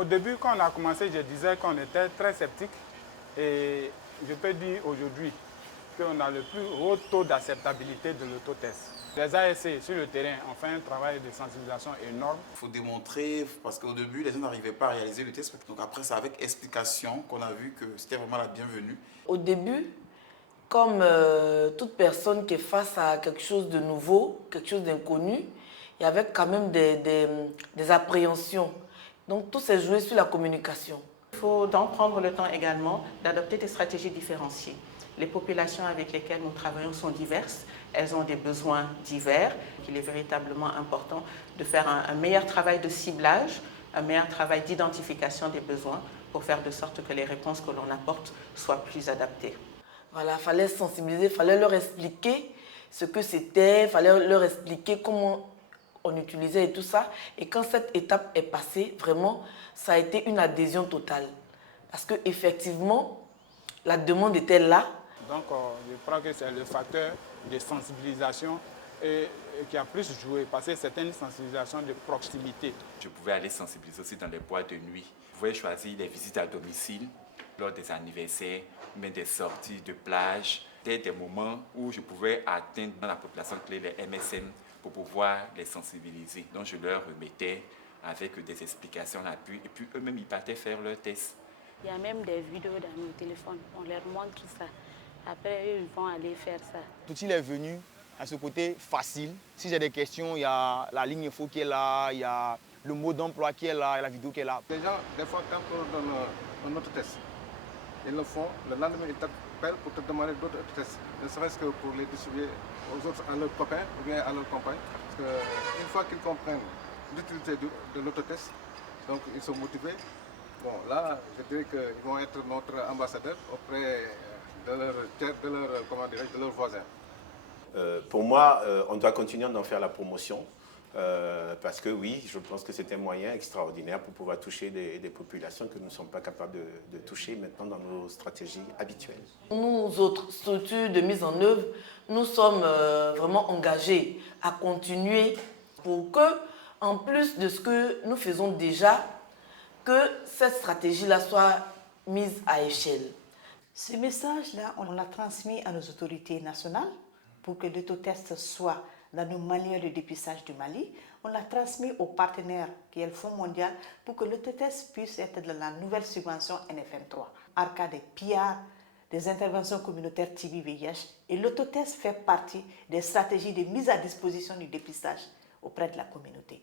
Au début, quand on a commencé, je disais qu'on était très sceptique. Et je peux dire aujourd'hui qu'on a le plus haut taux d'acceptabilité de l'autotest. Les ASC sur le terrain ont fait un travail de sensibilisation énorme. Il faut démontrer, parce qu'au début, les gens n'arrivaient pas à réaliser le test. Donc après, c'est avec explication qu'on a vu que c'était vraiment la bienvenue. Au début, comme toute personne qui est face à quelque chose de nouveau, quelque chose d'inconnu, il y avait quand même des appréhensions. Donc tout s'est joué sur la communication. Il faut donc prendre le temps également d'adopter des stratégies différenciées. Les populations avec lesquelles nous travaillons sont diverses, elles ont des besoins divers. Il est véritablement important de faire un meilleur travail de ciblage, un meilleur travail d'identification des besoins pour faire de sorte que les réponses que l'on apporte soient plus adaptées. Voilà, il fallait sensibiliser, il fallait leur expliquer ce que c'était, il fallait leur expliquer comment on utilisait et tout ça. Et quand cette étape est passée, vraiment, ça a été une adhésion totale. Parce qu'effectivement, la demande était là. Donc, je crois que c'est le facteur de sensibilisation qui a plus joué, parce que c'est une sensibilisation de proximité. Je pouvais aller sensibiliser aussi dans les boîtes de nuit. Je pouvais choisir les visites à domicile lors des anniversaires, mais des sorties de plage. C'était des moments où je pouvais atteindre dans la population clé les MSM pour pouvoir les sensibiliser. Donc je leur remettais avec des explications à l'appui et puis eux-mêmes ils partaient faire leurs tests. Il y a même des vidéos dans nos téléphones, on leur montre ça. Après, eux, ils vont aller faire ça. L'outil est venu à ce côté facile. Si j'ai des questions, il y a la ligne info qui est là, il y a le mot d'emploi qui est là, il y a la vidéo qui est là. Les gens, des fois, quand on donne un autre test, ils le font, le lendemain, ils t'appellent pour te demander d'autres tests. Ne serait-ce que pour les distribuer aux autres, à leurs copains ou bien à leurs compagnes. Parce qu'une fois qu'ils comprennent l'utilité de l'autotest, donc ils sont motivés. Bon, là, je dirais qu'ils vont être notre ambassadeur auprès de leurs voisins. Pour moi, on doit continuer d'en faire la promotion parce que oui, je pense que c'est un moyen extraordinaire pour pouvoir toucher des populations que nous ne sommes pas capables de toucher maintenant dans nos stratégies habituelles. Nous autres structures de mise en œuvre, nous sommes vraiment engagés à continuer pour que, en plus de ce que nous faisons déjà, que cette stratégie-là soit mise à échelle. Ce message-là, on l'a transmis à nos autorités nationales pour que l'autotest soit dans nos manuels de dépistage du Mali. On l'a transmis aux partenaires qui est le Fonds mondial pour que l'autotest puisse être de la nouvelle subvention NFM3. ARCA des PIA, des interventions communautaires TB-VIH, et l'autotest fait partie des stratégies de mise à disposition du dépistage auprès de la communauté.